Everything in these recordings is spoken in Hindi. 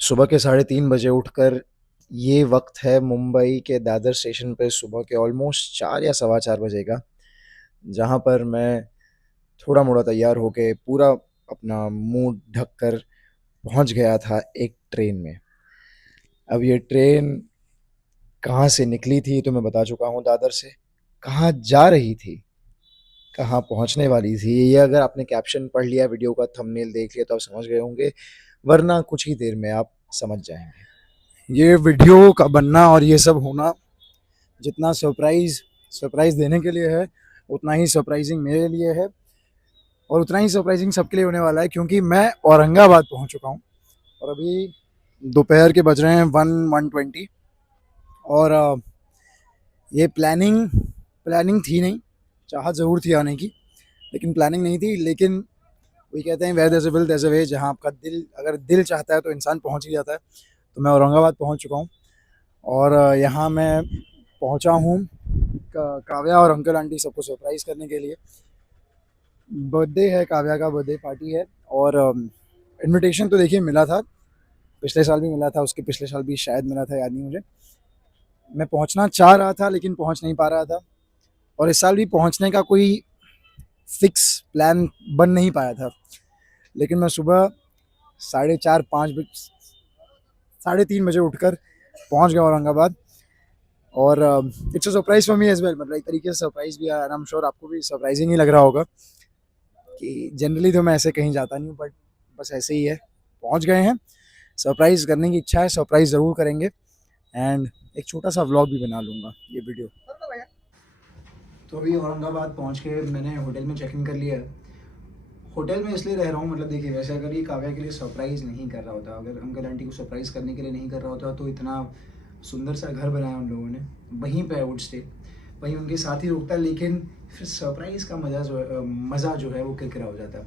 सुबह के 3:30 बजे उठकर ये वक़्त है मुंबई के दादर स्टेशन पे सुबह के ऑलमोस्ट 4 या सवा 4 बजे का, जहाँ पर मैं थोड़ा-मोड़ा तैयार होके पूरा अपना मुँह ढक कर पहुँच गया था एक ट्रेन में। अब ये ट्रेन कहाँ से निकली थी तो मैं बता चुका हूँ दादर से, कहाँ जा रही थी, कहाँ पहुँचने वाली थी, ये अगर आपने कैप्शन पढ़ लिया, वीडियो का थंबनेल देख लिया तो आप समझ गए होंगे, वरना कुछ ही देर में आप समझ जाएँगे। ये वीडियो का बनना और ये सब होना जितना सरप्राइज़ देने के लिए है, उतना ही सरप्राइज़िंग मेरे लिए है और उतना ही सरप्राइज़िंग सबके लिए होने वाला है, क्योंकि मैं औरंगाबाद पहुँच चुका हूँ और अभी दोपहर के बज रहे हैं 1:20 और ये प्लानिंग थी नहीं, चाहत ज़रूर थी आने की, लेकिन प्लानिंग नहीं थी। लेकिन वही कहते हैं, where there is a will there is a way, जहाँ आपका दिल अगर दिल चाहता है तो इंसान पहुँच ही जाता है। तो मैं औरंगाबाद पहुँच चुका हूँ और यहाँ मैं पहुँचा हूँ काव्या और अंकल आंटी सबको सरप्राइज़ करने के लिए। बर्थडे है, काव्या का बर्थडे पार्टी है और इनविटेशन तो देखिए मिला था, पिछले साल भी मिला था, उसके पिछले साल भी शायद मिला था, याद नहीं मुझे। मैं पहुँचना चाह रहा था लेकिन पहुँच नहीं पा रहा था और इस साल भी पहुँचने का कोई फिक्स प्लान बन नहीं पाया था। लेकिन मैं सुबह 4:30 5 बजे 3:30 बजे उठकर पहुँच गया औरंगाबाद और it's a surprise for me as well, मतलब एक तरीके से सरप्राइज़ भी है एंड आई एम श्योर आपको भी सरप्राइज़िंग ही लग रहा होगा कि जनरली तो मैं ऐसे कहीं जाता नहीं हूँ, बट बस ऐसे ही है, पहुँच गए हैं। सरप्राइज़ करने की इच्छा है, सरप्राइज़ ज़रूर करेंगे एंड एक छोटा-सा व्लॉग भी बना लूँगा ये वीडियो। तो अभी औरंगाबाद पहुँच के मैंने होटल में चेक इन कर लिया है। होटल में इसलिए रह रहा हूँ, मतलब देखिए, वैसे अगर ये काव्या के लिए सरप्राइज़ नहीं कर रहा होता, अगर अंकल आंटी को सरप्राइज़ करने के लिए नहीं कर रहा होता, तो इतना सुंदर सा घर बनाया उन लोगों ने, वहीं पे आई वुड स्टे, वहीं उनके साथ ही रुकता, लेकिन फिर सरप्राइज़ का मज़ा जो है वो किरकिरा हो जाता।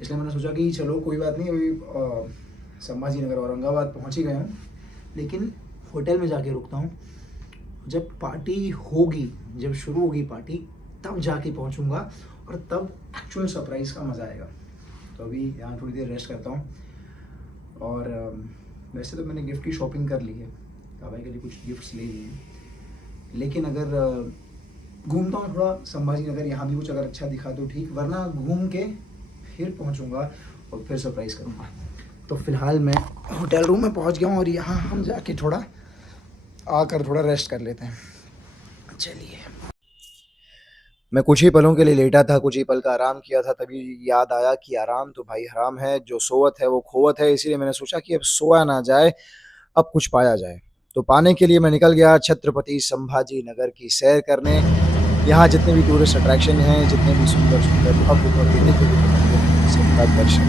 इसलिए मैंने सोचा कि चलो कोई बात नहीं, अभी संभाजी नगर औरंगाबाद पहुँच ही गए हैं, लेकिन होटल में जाके रुकता हूँ। जब पार्टी होगी, जब शुरू होगी पार्टी, तब जाके पहुँचूँगा और तब एक्चुअल सरप्राइज़ का मज़ा आएगा। तो अभी यहाँ थोड़ी देर रेस्ट करता हूँ और वैसे तो मैंने गिफ्ट की शॉपिंग कर ली है, काव्या के लिए कुछ गिफ्ट्स ले लिए हैं, लेकिन अगर घूमता हूँ थोड़ा संभाजी नगर, यहाँ भी कुछ अगर अच्छा दिखा तो ठीक, वरना घूम के फिर पहुँचूँगा और फिर सरप्राइज़ करूँगा। तो फ़िलहाल मैं होटल रूम में पहुँच गया हूँ और यहाँ हम जाके थोड़ा रेस्ट कर लेते हैं। चलिए, मैं कुछ ही पलों के लिए लेटा था, कुछ ही पल का आराम किया था, तभी याद आया कि आराम तो भाई हराम है, जो सोवत है वो खोवत है। इसीलिए मैंने सोचा कि अब सोया ना जाए, अब कुछ पाया जाए। तो पाने के लिए मैं निकल गया छत्रपति संभाजी नगर की सैर करने। यहाँ जितने भी टूरिस्ट अट्रैक्शन हैं, जितने भी सुंदर-सुंदर भव्य-भव्य नित्य-दिव्य मंदिर हैं, इन सबका दर्शन।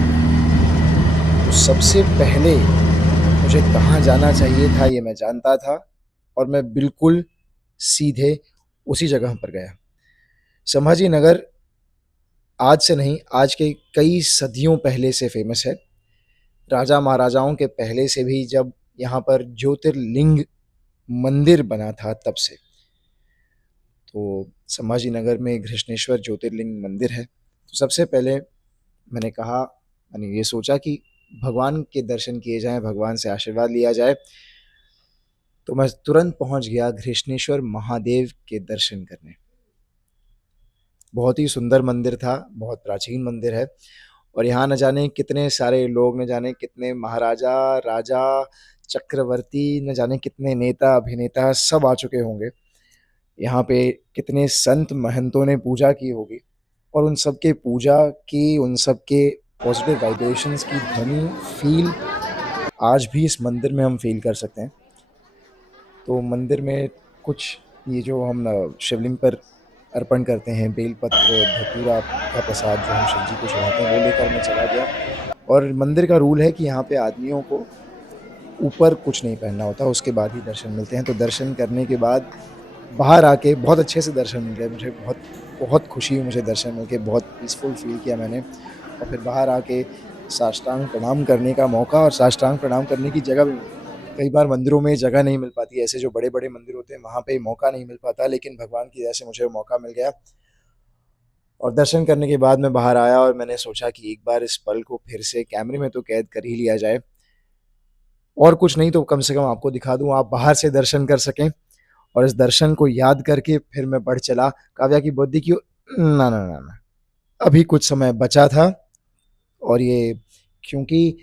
तो सबसे पहले मुझे कहाँ जाना चाहिए था ये मैं जानता था और मैं बिल्कुल सीधे उसी जगह पर गया। संभाजी नगर आज से नहीं, आज के कई सदियों पहले से फ़ेमस है। राजा महाराजाओं के पहले से भी, जब यहाँ पर ज्योतिर्लिंग मंदिर बना था तब से। तो संभाजी नगर में घृष्णेश्वर ज्योतिर्लिंग मंदिर है। तो सबसे पहले मैंने ये सोचा कि भगवान के दर्शन किए जाएँ, भगवान से आशीर्वाद लिया जाए। तो मैं तुरंत पहुँच गया घृष्णेश्वर महादेव के दर्शन करने। बहुत ही सुंदर मंदिर था, बहुत प्राचीन मंदिर है और यहाँ न जाने कितने सारे लोग, न जाने कितने महाराजा, राजा, चक्रवर्ती, न जाने कितने नेता, अभिनेता सब आ चुके होंगे। यहाँ पे कितने संत महंतों ने पूजा की होगी और उन सब के पूजा की, उन सब के पॉजिटिव वाइब्रेशंस की ध्वनि फ़ील आज भी इस मंदिर में हम फ़ील कर सकते हैं। तो मंदिर में कुछ ये जो हम शिवलिंग पर अर्पण करते हैं, बेलपत्र, धतूरा का प्रसाद जो हम शिव जी को चढ़ाते हैं, वो लेकर मैं चला गया। और मंदिर का रूल है कि यहाँ पे आदमियों को ऊपर कुछ नहीं पहनना होता, उसके बाद ही दर्शन मिलते हैं। तो दर्शन करने के बाद बाहर आके बहुत अच्छे से दर्शन मिल गए मुझे, बहुत बहुत खुशी हुई मुझे दर्शन मिल के, बहुत पीसफुल फ़ील किया मैंने। और फिर बाहर आके साष्टांग प्रणाम करने का मौका और साष्टांग प्रणाम करने की जगह भी मिली। कई बार मंदिरों में जगह नहीं मिल पाती, ऐसे जो बड़े-बड़े मंदिर होते हैं वहाँ पे मौका नहीं मिल पाता, लेकिन भगवान की दया से मुझे वो मौका मिल गया। और दर्शन करने के बाद मैं बाहर आया और मैंने सोचा कि एक बार इस पल को फिर से कैमरे में तो कैद कर ही लिया जाए। और कुछ नहीं तो कम से कम आपको दिखा दूँ, आप बाहर से दर्शन कर सकें और इस दर्शन को याद करके फिर मैं बढ़ चला काव्या की बर्थडे की ओर। ना, ना, ना, ना, अभी कुछ समय बचा था और ये क्योंकि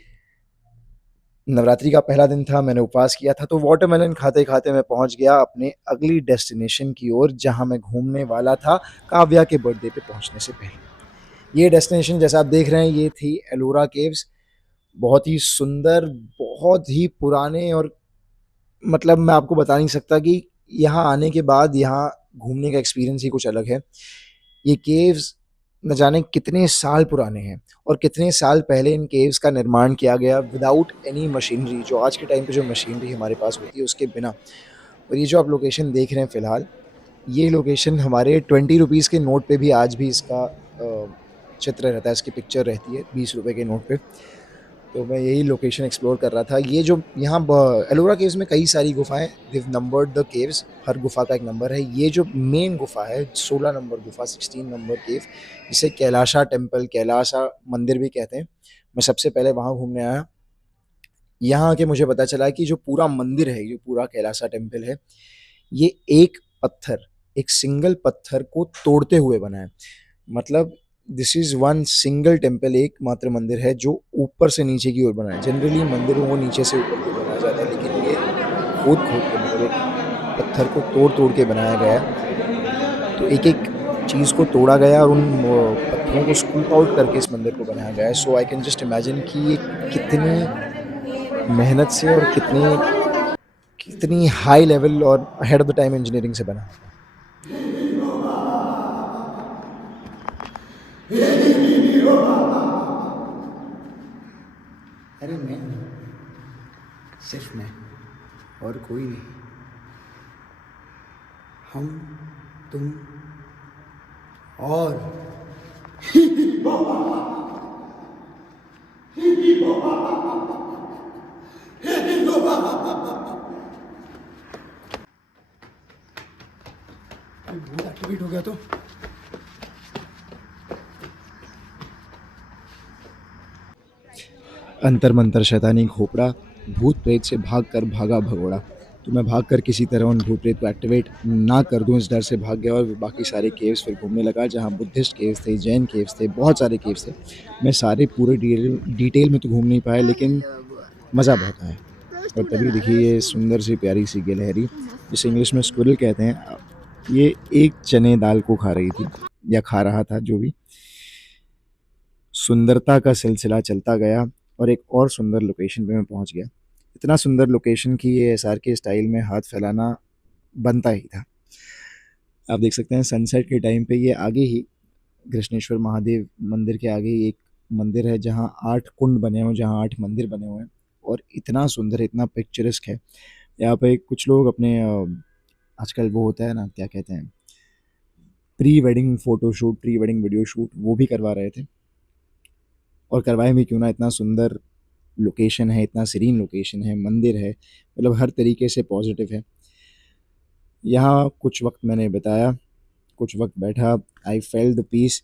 नवरात्रि का पहला दिन था, मैंने उपवास किया था, तो वाटरमेलन खाते-खाते मैं पहुँच गया अपने अगली डेस्टिनेशन की ओर, जहाँ मैं घूमने वाला था काव्या के बर्थडे पे पहुँचने से पहले। ये डेस्टिनेशन जैसा आप देख रहे हैं, ये थी एलोरा केव्स। बहुत ही सुंदर, बहुत ही पुराने और मतलब मैं आपको बता नहीं सकता कि यहाँ आने के बाद यहाँ घूमने का एक्सपीरियंस ही कुछ अलग है। ये केव्स न जाने कितने साल पुराने हैं और कितने साल पहले इन केव्स का निर्माण किया गया विदाउट एनी मशीनरी, जो आज के टाइम पे जो मशीनरी हमारे पास होती है उसके बिना। और ये जो आप लोकेशन देख रहे हैं फ़िलहाल, ये लोकेशन हमारे 20 रुपीज़ के नोट पे भी आज भी इसका चित्र रहता है, इसकी पिक्चर रहती है 20 रुपए के नोट पे। तो मैं यही लोकेशन एक्सप्लोर कर रहा था। ये जो यहाँ एलोरा केव्स में कई सारी गुफाएँ, देव नंबर्ड द केव्स, हर गुफा का एक नंबर है। ये जो मेन गुफा है 16 नंबर गुफा, 16 नंबर केव, जिसे कैलाशा टेम्पल, कैलाशा मंदिर भी कहते हैं। मैं सबसे पहले वहाँ घूमने आया। यहाँ आके मुझे पता चला कि जो पूरा मंदिर है, जो पूरा कैलाशा टेम्पल है, ये एक पत्थर, एक सिंगल पत्थर को तोड़ते हुए बना है। मतलब this is one single temple, एकमात्र मंदिर है जो ऊपर से नीचे की ओर बना है। जनरली मंदिरों को नीचे से ऊपर की ओर बनाया जाता है, लेकिन ये खोद-खोद के मतलब एक पत्थर को तोड़-तोड़ के बनाया गया है। तो एक-एक चीज़ को तोड़ा गया और उन पत्थरों को स्कूप आउट करके इस मंदिर को बनाया गया है। सो आई कैन जस्ट इमेजिन कि ये कितनी मेहनत से और कितनी कितनी हाई लेवल और ahead of the time engineering से बना होगा। अरे मैं, सिर्फ मैं और कोई नहीं। हम, तुम और भूत एक्टिवेट हो गया तो अंतर मंतर शैतानी खोपड़ा, भूत प्रेत से भाग कर भागा भगोड़ा। तो मैं भाग कर किसी तरह उन भूत प्रेत को एक्टिवेट ना कर दूं, इस डर से भाग गया और बाकी सारे केव्स फिर घूमने लगा, जहाँ बुद्धिस्ट केव्स थे, जैन केव्स थे, बहुत सारे केव्स थे। मैं सारे पूरे डिटेल में तो घूम नहीं पाया, लेकिन मज़ा बहुत आया। और तभी देखिए ये सुंदर सी प्यारी सी गिलहरी, जिसे इंग्लिश में स्क्विरल कहते हैं, ये एक चने दाल को खा रही थी या खा रहा था, जो भी। सुंदरता का सिलसिला चलता गया और एक और सुंदर लोकेशन पे मैं पहुंच गया। इतना सुंदर लोकेशन कि ये एसआरके स्टाइल में हाथ फैलाना बनता ही था। आप देख सकते हैं सनसेट के टाइम पे ये आगे ही कृष्णेश्वर महादेव मंदिर के आगे ही एक मंदिर है, जहाँ 8 कुंड बने हुए हैं, जहाँ 8 मंदिर बने हुए हैं और इतना सुंदर, इतना पिक्चरस्क है। यहाँ पे कुछ लोग अपने आजकल वो होता है ना, क्या कहते हैं, pre wedding photoshoot, pre wedding video shoot, वो भी करवा रहे थे। और करवाए भी क्यों ना, इतना सुंदर लोकेशन है, इतना सीरीन लोकेशन है, मंदिर है, मतलब हर तरीके से पॉजिटिव है। यहाँ कुछ वक्त मैंने बिताया, कुछ वक्त बैठा, आई फेल्ट द पीस,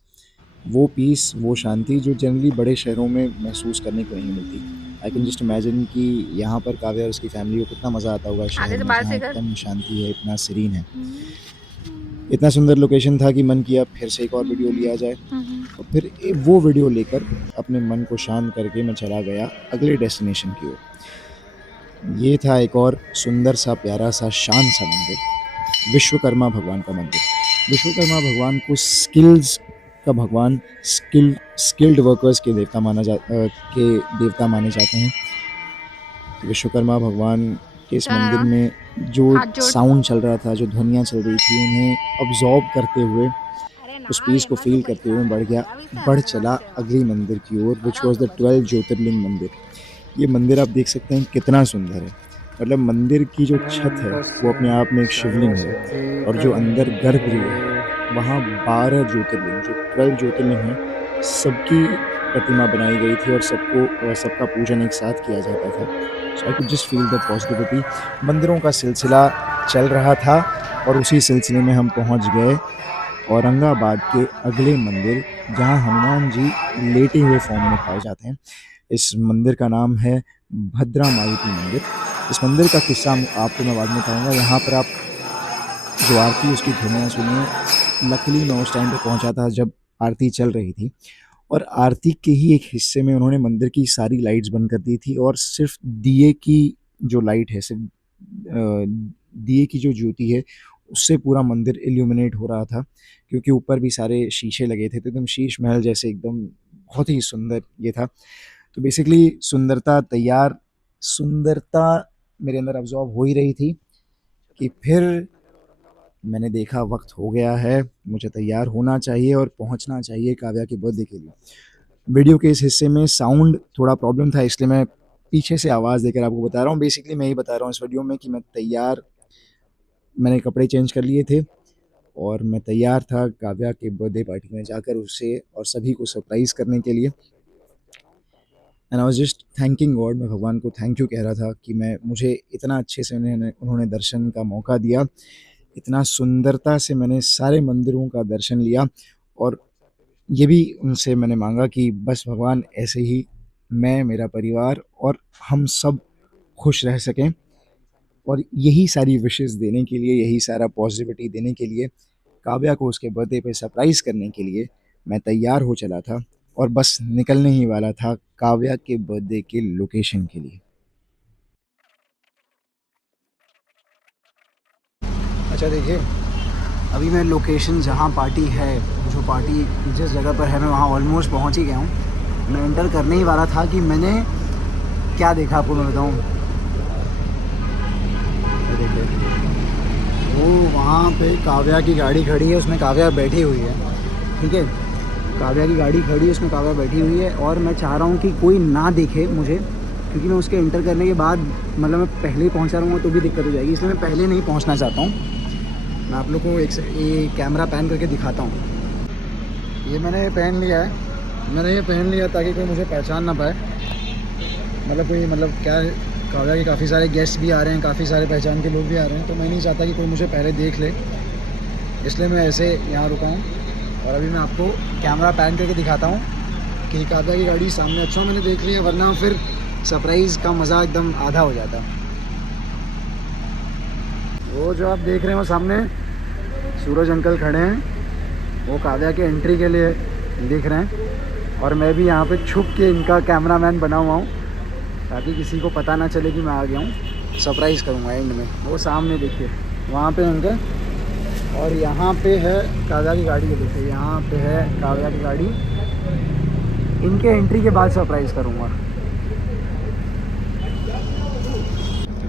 वो शांति जो जनरली बड़े शहरों में महसूस करने को नहीं मिलती। आई कैन जस्ट इमेजिन कि यहाँ पर काव्या और उसकी फैमिली को कितना मज़ा आता होगा शहर में, जहाँ एकदम शांति है, इतना सीरीन है। इतना सुंदर लोकेशन था कि मन किया फिर से एक और वीडियो लिया जाए, और फिर वो वीडियो लेकर अपने मन को शांत करके मैं चला गया अगले डेस्टिनेशन की ओर। ये था एक और सुंदर सा, प्यारा सा, शांत सा मंदिर, विश्वकर्मा भगवान का मंदिर। विश्वकर्मा भगवान को स्किल्स का भगवान, स्किल्ड वर्कर्स के देवता माने जाते हैं। तो विश्वकर्मा भगवान के इस मंदिर में जो साउंड चल रहा था, जो ध्वनियाँ चल रही थी, उन्हें अब्जॉर्ब करते हुए, उस पीस को फील करते हुए बढ़ चला अगली मंदिर की ओर, विच वॉज द 12 ज्योतिर्लिंग मंदिर। ये मंदिर आप देख सकते हैं कितना सुंदर है। मतलब मंदिर की जो छत है वो अपने आप में एक शिवलिंग है, और जो अंदर गर्भगृह है वहाँ 12 ज्योतिर्लिंग, जो 12 ज्योतिर्लिंग हैं, सबकी प्रतिमा बनाई गई थी और सबका पूजन एक साथ किया जाता था। So I could just feel the positivity. मंदिरों का सिलसिला चल रहा था और उसी सिलसिले में हम पहुँच गए औरंगाबाद के अगले मंदिर, जहाँ हनुमान जी लेटे हुए फॉर्म में पाए जाते हैं। इस मंदिर का नाम है भद्रा मारुति मंदिर। इस मंदिर का किस्सा आपको मैं बाद में बताऊँगा। यहाँ पर आप जो आरती उसकी धुनें सुनिए। लकीली मैं उस टाइम पे पहुँचा था जब आरती चल रही थी, और आरती के ही एक हिस्से में उन्होंने मंदिर की सारी लाइट्स बंद कर दी थी, और सिर्फ दिए की जो लाइट है, सिर्फ दिए की जो ज्योति है, उससे पूरा मंदिर इल्यूमिनेट हो रहा था, क्योंकि ऊपर भी सारे शीशे लगे थे, तो एकदम शीश महल जैसे एकदम बहुत ही सुंदर ये था। तो बेसिकली सुंदरता मेरे अंदर अब्जॉर्ब हो ही रही थी कि फिर मैंने देखा वक्त हो गया है, मुझे तैयार होना चाहिए और पहुंचना चाहिए काव्या के बर्थडे के लिए। वीडियो के इस हिस्से में साउंड थोड़ा प्रॉब्लम था, इसलिए मैं पीछे से आवाज़ देकर आपको बता रहा हूँ। बेसिकली मैं ही बता रहा हूँ इस वीडियो में कि मैंने कपड़े चेंज कर लिए थे और मैं तैयार था काव्या के बर्थडे पार्टी में जाकर उसे और सभी को सरप्राइज़ करने के लिए। And I was just thanking God, मैं भगवान को थैंक यू कह रहा था कि मुझे इतना अच्छे से उन्होंने दर्शन का मौका दिया, इतना सुंदरता से मैंने सारे मंदिरों का दर्शन लिया, और ये भी उनसे मैंने मांगा कि बस भगवान ऐसे ही मैं, मेरा परिवार और हम सब खुश रह सकें। और यही सारी विशेस देने के लिए, यही सारा पॉजिटिविटी देने के लिए, काव्या को उसके बर्थडे पे सरप्राइज़ करने के लिए मैं तैयार हो चला था और बस निकलने ही वाला था काव्या के बर्थडे के लोकेशन के लिए। अच्छा देखिए, अभी मैं लोकेशन जहाँ पार्टी है, जो पार्टी जिस जगह पर है, मैं वहाँ ऑलमोस्ट पहुँच ही गया हूँ। मैं एंटर करने ही वाला था कि मैंने क्या देखा आपको मैं बताऊँ। देखिए वो वहाँ पे काव्या की गाड़ी खड़ी है, उसमें काव्या बैठी हुई है, ठीक है। काव्या की गाड़ी खड़ी है, उसमें काव्या बैठी हुई है, और मैं चाह रहा हूँ कि कोई ना देखे मुझे, क्योंकि मैं उसके एंटर करने के बाद मतलब मैं पहले ही पहुँचा रहूँगा तो भी दिक्कत हो जाएगी, इसलिए मैं पहले नहीं पहुँचना चाहता हूँ। मैं आप लोग को ये कैमरा पैन करके दिखाता हूँ। ये मैंने पहन लिया है, मैंने ये पहन लिया ताकि कोई मुझे पहचान ना पाए। क्या, काव्या के काफ़ी सारे गेस्ट भी आ रहे हैं, काफ़ी सारे पहचान के लोग भी आ रहे हैं, तो मैं नहीं चाहता कि कोई मुझे पहले देख ले, इसलिए मैं ऐसे यहाँ रुका हूँ। और अभी मैं आपको कैमरा पैन करके दिखाता हूँ कि काव्या की गाड़ी सामने अच्छा मैंने देख लिया, वरना फिर सरप्राइज़ का मज़ा एकदम आधा हो जाता। वो जो आप देख रहे हैं वो सामने सूरज अंकल खड़े हैं, वो काव्या के एंट्री के लिए दिख रहे हैं, और मैं भी यहाँ पे छुप के इनका कैमरामैन बना हुआ हूँ ताकि किसी को पता ना चले कि मैं आ गया हूँ। सरप्राइज़ करूँगा एंड में। वो सामने देखिए वहाँ पे उनका, और यहाँ पे है काव्या की गाड़ी। देखिए यहाँ पे है काव्या की गाड़ी, इनके एंट्री के बाद सरप्राइज़ करूँगा।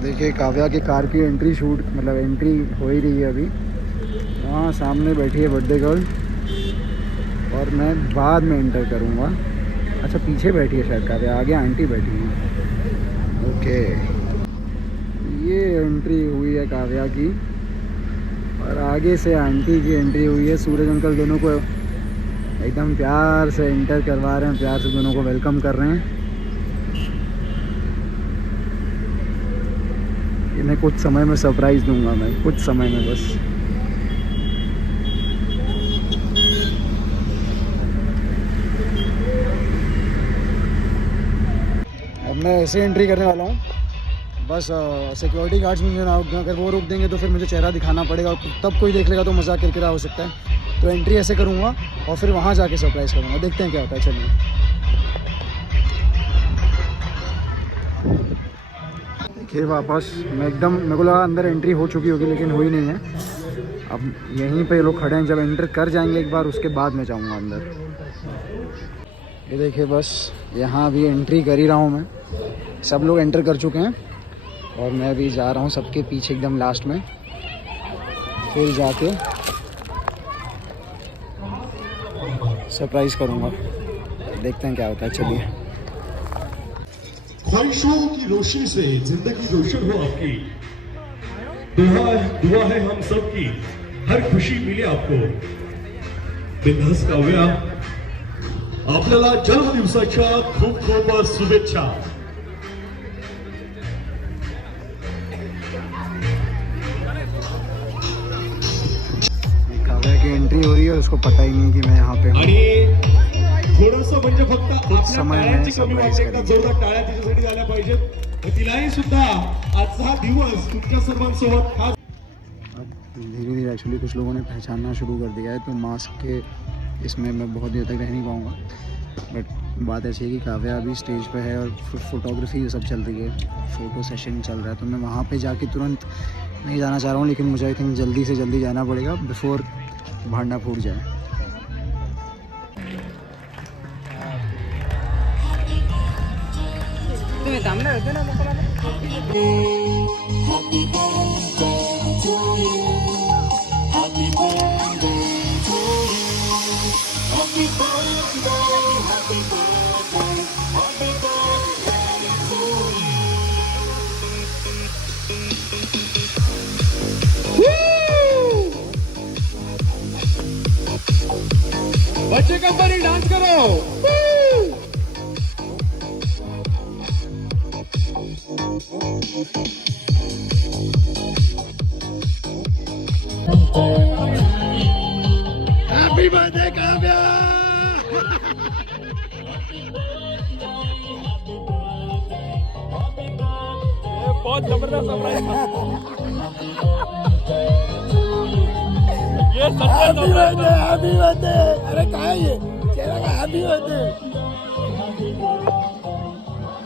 देखिए काव्या की कार की एंट्री एंट्री हो ही रही है अभी। वहाँ सामने बैठी है बर्थडे गर्ल, और मैं बाद में एंटर करूँगा। अच्छा पीछे बैठी है शायद काव्या, आगे आंटी बैठी है। ओके, ये एंट्री हुई है काव्या की, और आगे से आंटी की एंट्री हुई है। सूरज अंकल दोनों को एकदम प्यार से एंटर करवा रहे हैं, प्यार से दोनों को वेलकम कर रहे हैं। इन्हें कुछ समय में सरप्राइज़ दूंगा मैं, कुछ समय में बस। अब मैं ऐसे एंट्री करने वाला हूँ, बस सिक्योरिटी गार्ड्स मुझे ना, अगर वो रोक देंगे तो फिर मुझे चेहरा दिखाना पड़ेगा, और तब कोई देख लेगा तो मजाक किरकिरा हो सकता है। तो एंट्री ऐसे करूँगा और फिर वहाँ जाके सरप्राइज़ करूँगा। देखते हैं क्या होता है। चलिए देखिए वापस मैं एकदम, मेरे को लगा अंदर एंट्री हो चुकी होगी, लेकिन हुई नहीं है। अब यहीं पे लोग खड़े हैं, जब एंटर कर जाएंगे एक बार उसके बाद मैं जाऊँगा अंदर। ये देखिए बस यहाँ भी एंट्री कर ही रहा हूँ मैं, सब लोग एंटर कर चुके हैं और मैं भी जा रहा हूँ सबके पीछे एकदम लास्ट में, फिर जाके सरप्राइज़ करूँगा। देखते हैं क्या होता है। चलिए। ख्वाहिशों की रोशनी से जिंदगी रोशन हो आपकी, दुआ है हम सब की, हर खुशी मिले आपको। बिंदास काव्या, आपल्याला जन्मदिवसाच्या खूप खूप शुभेच्छा। काव्या की एंट्री हो रही है और उसको पता ही नहीं कि मैं यहाँ पे हूँ। थोडंसं म्हणजे फक्त आपल्या समय में टाळ्यांची कमी surprise वाटते, एकदा करेंगे। जोरदार टाळ्या तिच्यासाठी झाल्या पाहिजेत. तर तिलाही सुद्धा आजचा दिवस तुमच्या सर्वांसोबत खास धीरे धीरे एक्चुअली कुछ लोगों ने पहचानना शुरू कर दिया है, तो मास्क के इसमें मैं बहुत देर तक रह नहीं पाऊँगा। बट बात ऐसी है कि काव्या अभी स्टेज पे है और फोटोग्राफी सब चल रही है, फ़ोटो सेशन चल रहा है, तो मैं वहाँ पे जाके तुरंत नहीं जाना चाह रहा हूँ, लेकिन मुझे आई थिंक जल्दी से जल्दी जाना पड़ेगा बिफोर भांडा फूट जाए। बच्चे कंपनी डांस करो. Happy birthday Kavya. बहुत जबरदस्त सरप्राइज था. ये हैप्पी बर्थडे. अरे काय ये चेहरा का happy birthday.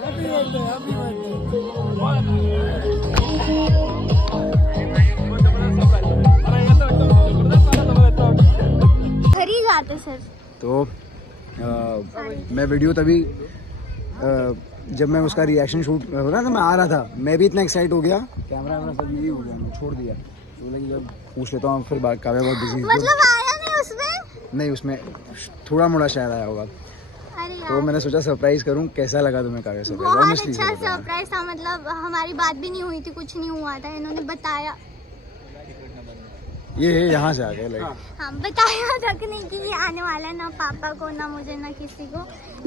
Happy birthday. Happy birthday. घर ही जाते सर। तो मैं वीडियो तभी जब मैं उसका रिएक्शन शूट हो रहा था, मैं आ रहा था, मैं भी इतना एक्साइट हो गया, कैमरा वैमरा सब यही हो गया, मैं छोड़ दिया। तो लगी जब पूछ लेता हूँ, फिर बात काव्या बहुत बिजी मतलब आया नहीं उसमें? नहीं, उसमें थोड़ा मोड़ा शायद आया होगा। अरे तो मैंने सोचा सरप्राइज करूँ। कैसा लगा तुम्हें काव्या सरप्राइज? बहुत ऑनेस्टली अच्छा सरप्राइज था, मतलब हमारी बात भी नहीं हुई थी, कुछ नहीं हुआ था, इन्होंने बताया। ये यहाँ से आ गए लाइक। हाँ, बताया तक नहीं कि ये आने वाला है, ना पापा को ना मुझे ना किसी को,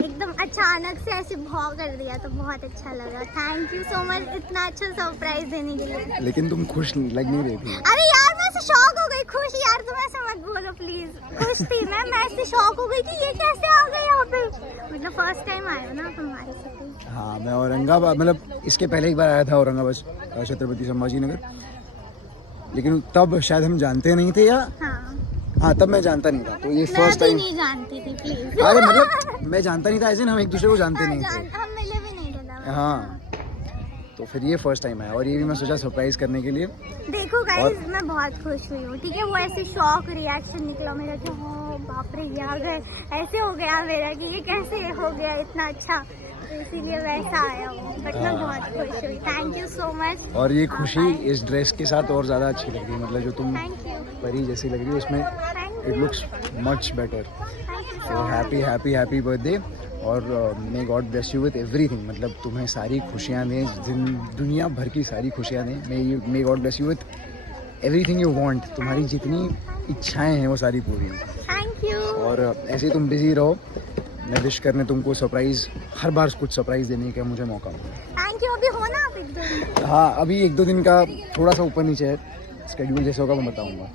एकदम अचानक से ऐसे भाव कर दिया, तो बहुत अच्छा लगा। थैंक यू सो मच इतना अच्छा सरप्राइज देने के लिए। लेकिन तुम खुश लग नहीं रही थी। अरे यार मैं ऐसे शॉक हो गई, खुश यार तुम ऐसे मत बोलो प्लीज। खुश थी मैं ऐसे शॉक हो गई कि ये कैसे आ गए यहाँ पे, मतलब फर्स्ट टाइम आए हो ना तुम्हारे साथ। हाँ, मैं औरंगाबाद, मतलब इसके पहले एक बार आया था औरंगाबाद छत्रपति संभाजी नगर, लेकिन तब शायद हम जानते नहीं थे, या हाँ तब मैं जानता नहीं था, तो ये फर्स्ट टाइम। नहीं जानती थी प्लीज। अरे मतलब मैं जानता नहीं था, ऐसे हम एक दूसरे को जानते नहीं थे। हम मिले भी नहीं थे तब। हाँ, तो फिर ये फर्स्ट टाइम आया, और ये भी मैं सोचा सरप्राइज करने के लिए। देखो गाइस, मैं बहुत खुश हुई हूँ, ठीक है। वो ऐसे शॉक रिएक्शन निकला मेरा कि हाँ बाप रे ये आ गए, ऐसे हो गया मेरा कि ये कैसे हो गया इतना अच्छा, तो इसीलिए वैसा आया हूँ। बट मैं बहुत खुश हुई, थैंक यू सो मच। और ये खुशी इस ड्रेस के साथ और ज़्यादा अच्छी लग रही है, मतलब जो तुम थैंक यू, परी जैसी लग रही है उसमें, thank it looks much better. तो हैप्पी हैप्पी हैप्पी बर्थडे, और may God bless you with everything, मतलब तुम्हें सारी खुशियाँ दें, दुनिया भर की सारी खुशियाँ दें। May God bless you with everything you want, तुम्हारी जितनी इच्छाएं हैं वो सारी पूरी हों। Thank you. और ऐसे ही तुम बिजी रहो, मैं विश करने तुमको सरप्राइज, हर बार कुछ सरप्राइज देने का मुझे मौका मिले। Thank you. अभी हो ना आप एक दो दिन? हाँ, अभी एक दो दिन का थोड़ा सा ऊपर नीचे है, स्केड्यूल जैसे होगा मैं बताऊंगा।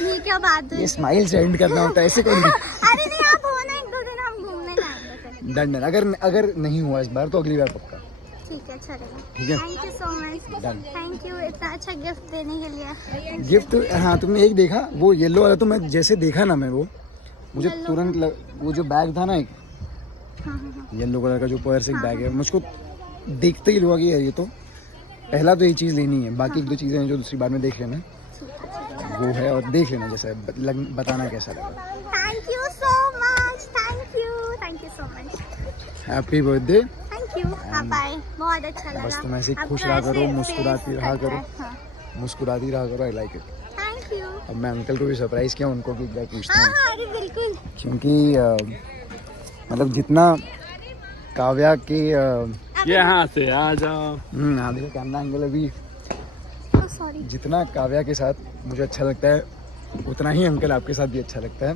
ये क्या बात है? ये स्माइल से एंड करना होता है, ऐसे कोई नहीं। अरे नहीं, आप हो ना एक दो दिन, हम घूमने जाएंगे फिर। डन डन, अगर नहीं हुआ इस बार तो अगली बार पक्का। ठीक है, चलेगा। ठीक है। Thank you so much. Done. Thank you इतना अच्छा गिफ्ट देने के लिए। गिफ्ट, हाँ तुमने एक देखा वो येलो वाला, तो मैं जैसे देखा ना, मैं वो मुझे तुरंत वो जो बैग था ना एक येलो कलर का जो पर्स एक बैग है, मुझको देखते ही लगा कि यार ये तो पहला तो ये चीज़ लेनी है, बाकी एक दो चीज़ें हैं जो दूसरी बार में देख लेना वो है, और देख लेना जैसा बताना कैसा लगा। Thank you so much, thank you so much. Happy birthday. Thank you, bye. बहुत अच्छा लगा। बस तुम ऐसे आपका खुश रहा करो, ऐसे मुस्कुराती face रहा करता करो, है। हाँ। मुस्कुराती रहा करो। I like it. Thank you. अब मैं अंकल को भी सरप्राइज किया, उनको भी एक बार पूछता हाँ हूँ, हाँ, अरे बिल्कुल। क्योंकि मतलब जितना काव्या के यहाँ से आ जाओ। हाँ देखो कैमरा एंगल अभी, सॉरी। जितना काव्या के साथ मुझे अच्छा लगता है उतना ही अंकल आपके साथ भी अच्छा लगता है।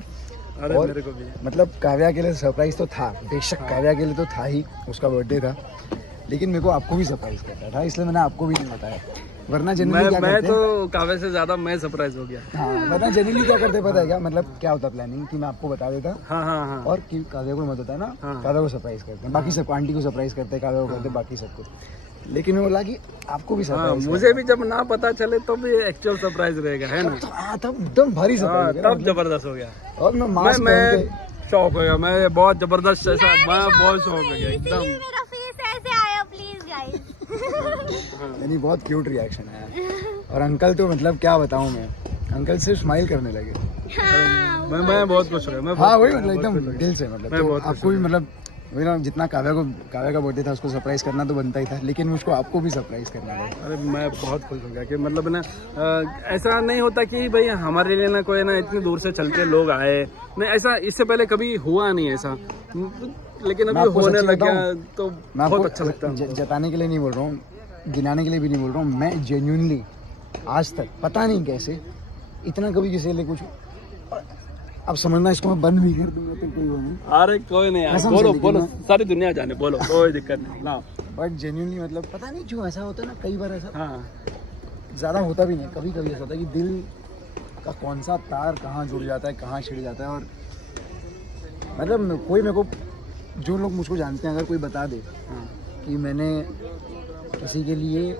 अरे और मेरे को भी। मतलब काव्या के लिए सरप्राइज तो था, बेशक काव्या के लिए तो था ही, उसका बर्थडे था, लेकिन मेरे को आपको भी सरप्राइज करना था, इसलिए मैंने आपको भी नहीं बताया। वरना जनरली क्या मैं करते हैं? तो काव्या से ज्यादा मैं सरप्राइज हो गया। हाँ, वरना जनरली क्या करते पता है क्या, मतलब क्या होता प्लानिंग कि मैं आपको बता देता हाँ और कि काव्या को मत होता है ना, हाँ। काव्या को सरप्राइज करते हैं, बाकी सब आंटी को सरप्राइज करते हैं, काव्या को करते हैं, बाकी सबको। लेकिन वो बोला कि आपको भी हाँ, सरप्राइज मुझे भी जब ना पता चले तो भी एक्चुअल सरप्राइज रहेगा, है ना? तब एकदम भारी हाँ, सरप्राइज तब जबरदस्त हो गया। और मैं मास्क पहन मैं के शौक हो गया, मैं बहुत जबरदस्त ऐसा, मैं बहुत शौक हो गया इसीलिए एकदम। मेरा फेस ऐसे आया, प्लीज गाइस। यानी बहुत क्यूट रिएक्शन आया। और अंकल तो मतलब क्या बताऊं मैं, अंकल सिर्फ स्माइल करने लगे। मैं बहुत खुश हो गया। मैं हाँ बहुत वही खुश मतलब हूँ, एकदम बहुत खुश दिल से मतलब। मैं तो बहुत खुश आपको भी हूँ। मतलब वही ना, जितना काव्या का बर्थडे था उसको सरप्राइज करना तो बनता ही था, लेकिन मुझको आपको भी सरप्राइज करना था। अरे मैं बहुत खुश हो गया कि मतलब ना ऐसा नहीं होता कि भाई हमारे लिए ना कोई ना इतनी दूर से चल के लोग आए, नहीं ऐसा इससे पहले कभी हुआ नहीं ऐसा, लेकिन मैं अभी आपको होने सच्ची लग गया बताऊं, तो मैं बहुत आपको अच्छा लगता है। जताने के लिए नहीं बोल रहा हूँ, गिनाने के लिए भी नहीं बोल रहा हूँ, मैं जेन्युइनली आज तक पता नहीं कैसे इतना कभी किसी के लिए कुछ, अब समझना इसको मैं बंद भी कर दूंगा तो कोई वो नहीं, अरे कोई नहीं यार, कसम से, बोलो लेकिन बोलो, मैं- सारी दुनिया जाने, बोलो, कोई दिक्कत नहीं ना। बट जेन्युइनली मतलब पता नहीं क्यों ऐसा होता है ना, कई बार ऐसा हाँ ज़्यादा होता भी नहीं, कभी कभी ऐसा होता है कि दिल का कौन सा तार कहाँ जुड़ जाता है, कहाँ छिड़ जाता है। और मतलब कोई मेरे को, जो लोग मुझको जानते हैं, अगर कोई बता दे हाँ। कि मैंने किसी के लिए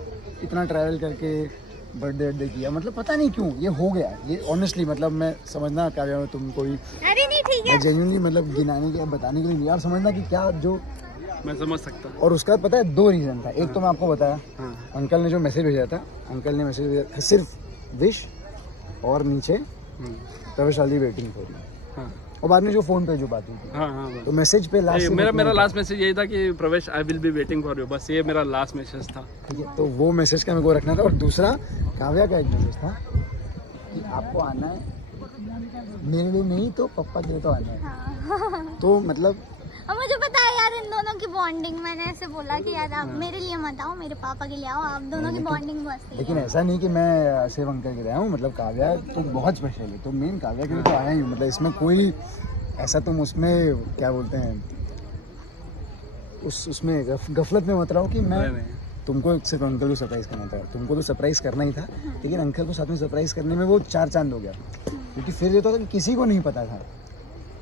इतना ट्रैवल करके बर्थडे किया, मतलब पता नहीं क्यों ये हो गया, ये ऑनेस्टली मतलब मैं समझना क्या गया तुम कोई, अरे नहीं ठीक है। मैं जेन्युइनली मतलब गिनाने के बताने के लिए नहीं, आप समझना कि क्या जो। मैं समझ सकता हूँ। और उसका पता है 2 रीज़न था, एक तो मैं आपको बताया, हाँ अंकल ने जो मैसेज भेजा था, अंकल ने मैसेज भेजा था सिर्फ विश और नीचे प्रवेशाली वेटिंग फॉर यू, हाँ और बाद में जो फ़ोन पे जो बात हुई थी, हाँ हाँ तो मैसेज पे लास्ट मेरा लास्ट मैसेज यही था कि प्रवेश I will be waiting for you, बस ये मेरा लास्ट मैसेज था। ठीक है, तो वो मैसेज का मेरे को रखना था। और दूसरा काव्या का एक मैसेज था कि आपको आना है, मेरे लिए नहीं तो पप्पा के लिए तो आना है। तो मतलब और मुझे पता है यार इन दोनों की बॉन्डिंग, मैंने ऐसे बोला कि यार आप मेरे लिए मत आओ, मेरे पापा के लिए आओ, आप दोनों की बॉन्डिंग मस्त है। लेकिन ऐसा नहीं कि मैं सिर्फ अंकल के लिए आया हूँ, मतलब काव्या तो बहुत स्पेशल है, तो मेन काव्या के लिए तो आया ही हूँ। मतलब इसमें कोई ऐसा तुम उसमें क्या बोलते हैं, उसमें गफलत में मत रहो कि मैं नहीं, नहीं। तुमको सिर्फ अंकल को सरप्राइज करना था, तुमको तो सरप्राइज करना ही था, लेकिन अंकल को साथ में सरप्राइज करने में वो 4 चांद हो गया, क्योंकि फिर ये तो था कि किसी को नहीं पता था,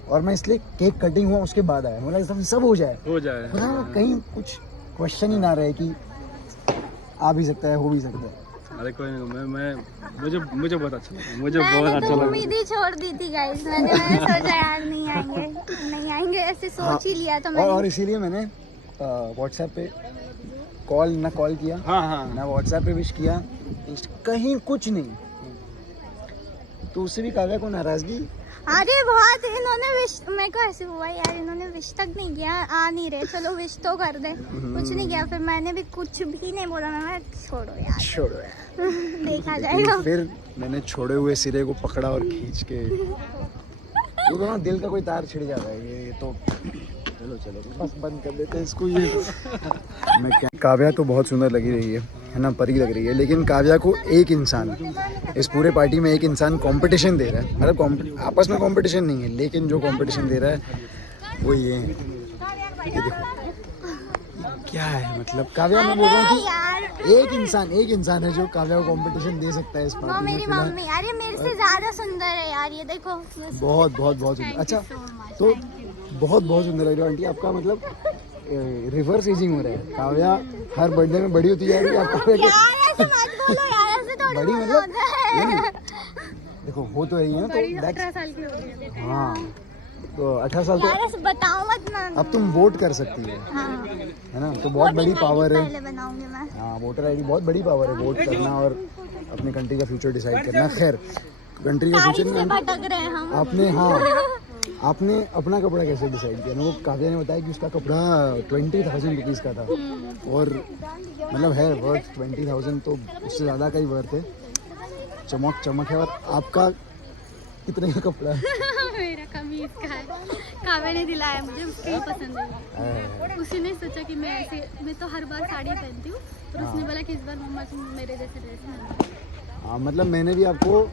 और मैं इसलिए केक कटिंग हुआ उसके बाद आया, मतलब सब हो जाए, हो जाए। मतलब कहीं कुछ क्वेश्चन ही ना रहे कि आ भी सकता है, हो भी सकता है। अरे कोई नहीं, मुझे बहुत अच्छा लगा, मुझे बहुत मैंने अच्छा तो लगा। उम्मीद ही छोड़ दी थी गाइस, मैंने सोचा यार नहीं आएंगे ऐसे सोच ही लिया था मैंने। और इसीलिए मैंने व्हाट्सएप पे कॉल किया, हाँ हाँ ना व्हाट्सएप पे विश किया, कहीं कुछ नहीं, तो उससे भी काव्या को नाराजगी। अरे बहुत, इन्होंने विश, मेरे को ऐसे हुआ यार इन्होंने विश तक नहीं किया, आ नहीं रहे, चलो विश तो कर दे, कुछ नहीं किया, फिर मैंने भी कुछ भी नहीं बोला, मैं छोड़ो यार देखा जाएगा। फिर मैंने छोड़े हुए सिरे को पकड़ा और खींच के, वो तो ना दिल का कोई तार छिड़ जाता है, ये तो चलो बस बंद कर देते हैं इसको। ये मैं क्या, काव्या तो बहुत सुंदर लगी रही है ना, परी लग रही है, लेकिन काव्या को एक इंसान, इस पूरे पार्टी में एक इंसान कंपटीशन दे रहा है, मतलब आपस में कंपटीशन नहीं है, लेकिन जो कंपटीशन दे रहा है वो ये है, ये देखो क्या है, मतलब काव्या, मैं बोल रहा हूँ यार कि एक इंसान है जो काव्या को कंपटीशन दे सकता है इस वो पार्टी में मेरी फिलहाल। मम्मी, अरे मेरे से ज्यादा सुंदर है यार, ये देखो बहुत सुंदर। अच्छा तो बहुत सुंदर लग रही है आंटी, आपका मतलब रिवर्स एजिंग हो रहा है, काव्या हर बर्थडे में बड़ी होती जा रही है, आप काव्या के यार ऐसे मत बोलो यार, ऐसे थोड़ी बड़ी बोलना मतलब होता है। देखो हो तो रही है ना, तो 18 साल की हो गई है। हाँ, तो 18 साल तो यार ऐसे बताओ मत ना। अब तुम वोट कर सकती हो, हाँ, है ना, तो बहुत बड़ी पावर है। पहले बनाऊंगी मैं। हाँ, वोटर आईडी बहुत बड़ी पावर है, वोट करना और अपने कंट्री का फ्यूचर डिसाइड करना। खैर कंट्री का तारीख फ्यूचर से नहीं, भटक रहे हैं हम। आपने अपना कपड़ा कैसे डिसाइड किया ना, वो काव्या ने बताया कि उसका कपड़ा 20,000 रुपीज़ का था, और मतलब है वर्थ 20,000, तो उससे ज़्यादा का ही वर्थ है, चमक है। और आपका कितने का कपड़ा है? मेरा कमीज का है, काव्या ने दिलाया मुझे, उसकी ही पसंद है। उसी ने सोचा कि मैं तो हर बार साड़ी पहनती हूँ, और उसने बोला कि इस बार मम्मा तुम मेरे जैसे ड्रेस पहनो। हाँ, मतलब मैंने भी आपको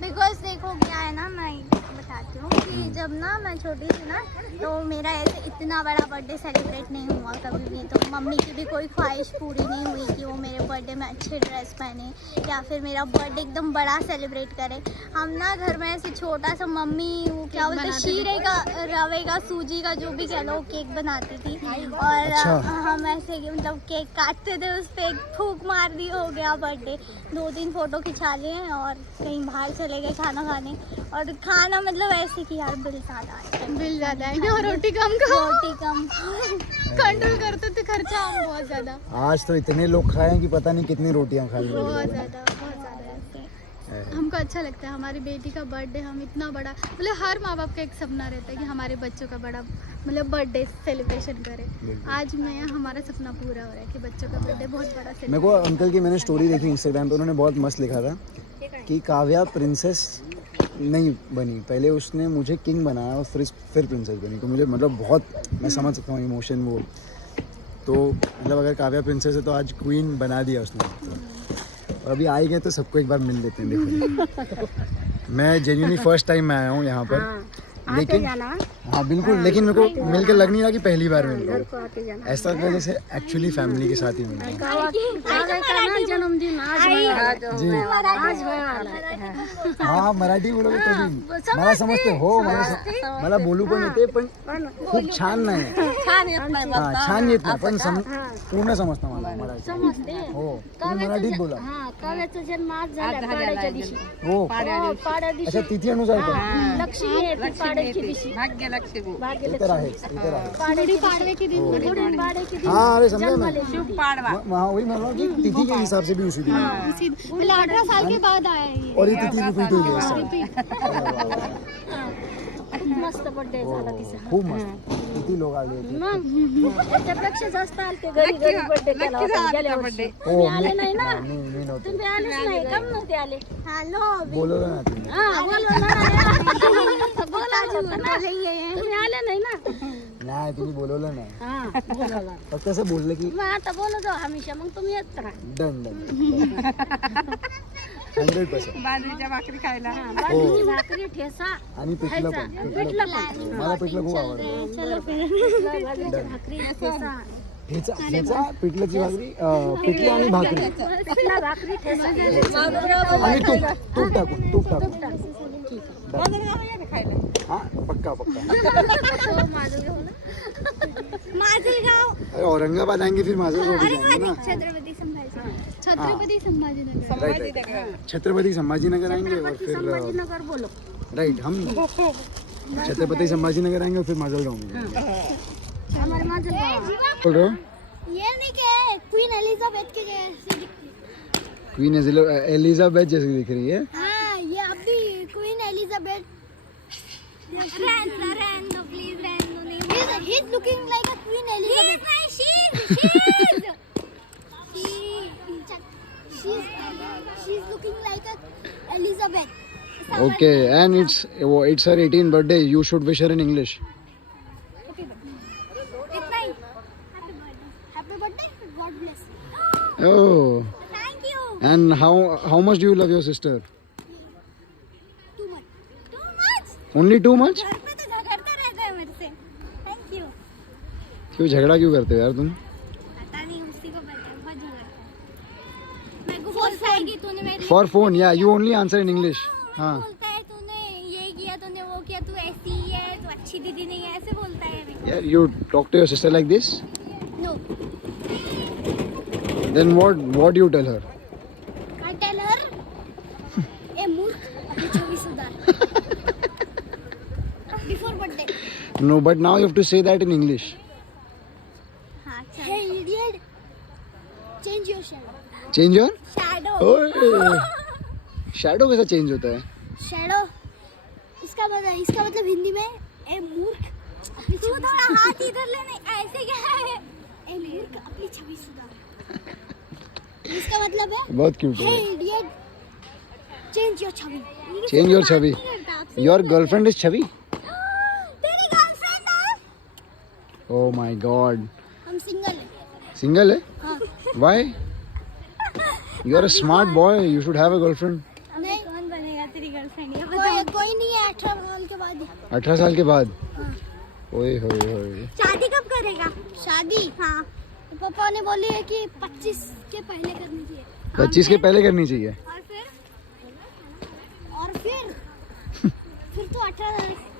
बिकॉज देखो क्या है ना, मैं बताती हूँ कि जब ना मैं छोटी थी ना, तो मेरा ऐसे इतना बड़ा बर्थडे सेलिब्रेट नहीं हुआ कभी भी। तो मम्मी की भी कोई ख्वाहिश पूरी नहीं हुई कि वो मेरे बर्थडे में अच्छे ड्रेस पहने या फिर मेरा बर्थडे एकदम बड़ा सेलिब्रेट करे। हम ना घर में ऐसे छोटा सा, मम्मी वो क्या बोलते हैं, शीरे का, रवे का, सूजी का, जो भी कह लो, केक बनाती थी। और हम ऐसे मतलब केक काटते थे, उस पर एक फूंक मार दी, हो गया बर्थडे। 2-3 फोटो खिंचा लिए और कहीं बाहर चले गए खाना खाने। और खाना मतलब ऐसे कि यार बिल ज़्यादा आएंगे और रोटी कम कंट्रोल करते थे खर्चा हम बहुत ज़्यादा। आज तो इतने लोग खाए हैं कि पता नहीं कितनी रोटियां खाई हैं। बहुत ज़्यादा ऐसे हमको अच्छा लगता है। हमारी बेटी का बर्थडे हम इतना बड़ा, मतलब हर माँ बाप का एक सपना रहता है कि हमारे बच्चों का बड़ा मतलब बर्थडे सेलिब्रेशन करें। आज मैं हमारा सपना पूरा हो रहा है कि बच्चों का बर्थडे बहुत बड़ा सेलिब्रेट। मेरे को अंकल की मैंने स्टोरी देखी इंस्टाग्राम पे, उन्होंने बहुत मस्त लिखा था कि काव्या प्रिंसेस नहीं बनी, पहले उसने मुझे किंग बनाया और फिर प्रिंसेस बनी। तो मुझे मतलब बहुत, मैं समझ सकता हूँ इमोशन वो। तो मतलब अगर काव्या प्रिंसेस है तो आज क्वीन बना दिया उसने। और अभी आए गए तो सबको एक बार मिल लेते हैं। देखो मैं जेन्युइनली फर्स्ट टाइम मैं आया हूँ यहाँ पर, लेकिन हाँ बिल्कुल, लेकिन मेरे को मिलकर लग नहीं रहा कि पहली बार मिल रहा हूँ। ऐसा लग जैसे एक्चुअली फैमिली के साथ ही मिल रहा हूँ। जन्मदिन जी हाँ, मराठी बोलोगे तो भी मला समजते हो, मला बोलू पण येते, पण खूप छान नाही, हा छान येत नाही, पण पूर्ण समजतं मला मराठी। हो तुम्ही मराठीत बोला। काव्याचा जन्म आज झाला पाड्याच्या दिवशी। हो पाड्या दिवशी अच्छा, तिथी अनुसार पण लक्ष्मी आहे ती पाड्याच्या दिवशी। ते तर आहेच, ते तर आहे। पाड़वे के दिन गुड़ी पाड़े के दिन हाँ अरे समझा मैं, शुभ हाँ वही मैं बोल रहा हूँ कि तिथि के हिसाब से भी उसी दिन है। मतलब 18 साल के बाद आया है ये। और ये तिथि रिपीट हुई है इस साल। खूप मस्त बर्थडे झाला तिचा। खूप मस्त, किती लोक आले होते। मग त्याच्यापेक्षा जास्त आलते घरी बर्थडे केला होता गेल्या वर्षी। तुम्ही आले नाही ना, मी नव्हतो, तुम्ही आलेच नाही, कम नव्हते आले। हेलो बोलवलं ना तुम्ही। हा बोलवा ना, बोलायचं होतं ना, तुम्ही आले नाही ना। नाही तुम्ही बोलवलं नाही, हा बोलायला फक्त असं बोललं की मग आता बोलत जाऊ हमेशा, मग तुम्ही येत राहा। Done done 100%। बाजरीच्या भाकरी खायला बाजरीची भाकरी ठेसा आणि पिठलं पण, पिठलं पण। मला पिठलं खूप आवडतं। बाजरीच्या भाकरी ठेसा ठेचा ठेचा पिठल्याची भाकरी, पिठलं आणि भाकरी पिठला भाकरी ठेसा आणि तूप टाकून हा पक्का पक्का। माजलगाव, अरे औरंगाबाद आएंगे फिर माजलगाव भी जाएंगे ना। छत्रपति संभाजी, छत्रपति संभाजीनगर। राइट, छत्रपति संभाजीनगर आएंगे और फिर संभाजीनगर बोलो। राइट, हम छत्रपति संभाजीनगर आएंगे और फिर माजलगांव में। हमारे माजलगांव बोल रहे हो ये नहीं के क्वीन एलिजाबेथ के जैसे दिखती है। क्वीन एलिजाबेथ जैसी दिख रही है। हाँ ये अभी क्वीन एलिजाबेथ। रहने दो प्लीज, रहने दो। नहीं, he's looking like a queen Elizabeth. She's looking like a Elizabeth. Okay, and it's her 18th birthday. You should wish her in English. इतना ही। Happy birthday. God bless you. Oh, Thank you. and how much do you love your sister? Too much. Too much. Only too much? घर पे तो झगड़ते रहते हैं मेरे से। Thank you. क्यों झगड़ा क्यों करते हो यार तुम? पता नहीं, उसी को पता है, बहुत झगड़ते। मेरे को बोलता है कि तूने मेरे For phone, yeah. You only answer in English. हाँ. बोलता है तूने ये किया, तूने वो किया, तू ऐसी ही है, तू अच्छी दीदी नहीं है, ऐसे बोलता है मेरे को। Yeah, you talk to your sister like this? No. Then what do you tell her? I tell her, ए मूर्ख, अपनी छवि सुधार। Before birthday. No, but now you have to say that in English. हाँ, hey idiot, change your shadow. Change your? Shadow. ओए, shadow कैसा change होता है? Shadow. इसका मतलब हिंदी में ए मूर्ख, अपनी तू थोड़ा हाथ इधर लेने, ऐसे क्या है? ए मूर्ख, अपनी छवि सुधार। इसका मतलब है बहुत क्यूट हे है। Idiot, change your Chhavi. Change your Chhavi. Your girlfriend is छवि? तेरी गर्लफ्रेंड है? Oh my God. हम सिंगल हैं। Single है? हाँ। Why? You are a smart boy. You should have a girlfriend. नहीं, कौन बनेगा तेरी 18 साल के बाद? ओए होए होए। शादी कब करेगा? शादी हाँ पापा ने बोली है कि 25 के पहले करनी चाहिए। 25 के पहले करनी चाहिए। और फिर तो 18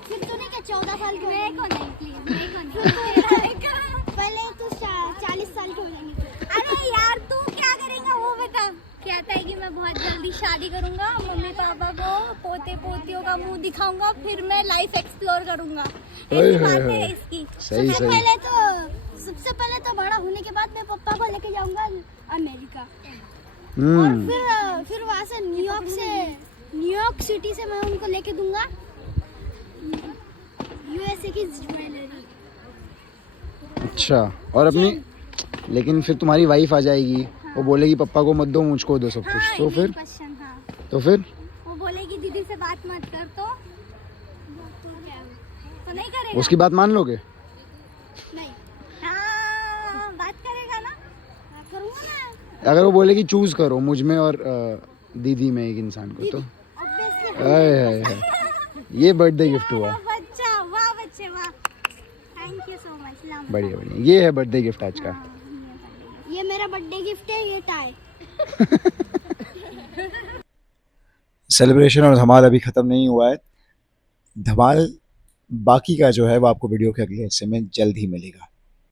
फिर तो नहीं क्या 14 साल की मेरे को नहीं प्लीज, मेरे को नहीं। पहले तो 40 साल की हो जाएंगी। अरे यार तू क्या करेगा वो बता। कहता है कि मैं बहुत जल्दी शादी करूंगा, मम्मी पापा को पोते पोतियों का मुंह दिखाऊंगा, फिर मैं लाइफ एक्सप्लोर करूंगा। ऐसी बात है इसकी। सही सही। सबसे पहले तो बड़ा होने के बाद मैं पापा को लेके जाऊंगा अमेरिका। और हम्म। फिर वहाँ से न्यूयॉर्क सिटी से मैं उनको लेके दूंगा यूएसए की ज्वेलरी। अच्छा, और अपनी लेकिन फिर तुम्हारी वाइफ आ जाएगी, वो बोलेगी पप्पा को मत दो, मुझको दो सब कुछ, तो फिर क्वेश्चन हाँ। तो फिर वो बोलेगी दीदी से बात मत कर तो नहीं करेगा। उसकी बात मान लोगे? नहीं हाँ बात करेगा ना। करूँगा ना अगर वो बोलेगी चूज करो मुझ में और दीदी में एक इंसान को, तो ऑब्वियसली। आए हाय हाय, ये बर्थडे गिफ्ट हुआ। बच्चा वाह बच्चे वाह, थैंक यू सो मच। बढ़िया बढ़िया, ये है बर्थडे गिफ्ट आज का। ये मेरा बर्थडे गिफ्ट है, ये टाई। सेलिब्रेशन और धमाल अभी ख़त्म नहीं हुआ है। धमाल बाकी का जो है वो आपको वीडियो के अगले हिस्से में जल्द ही मिलेगा।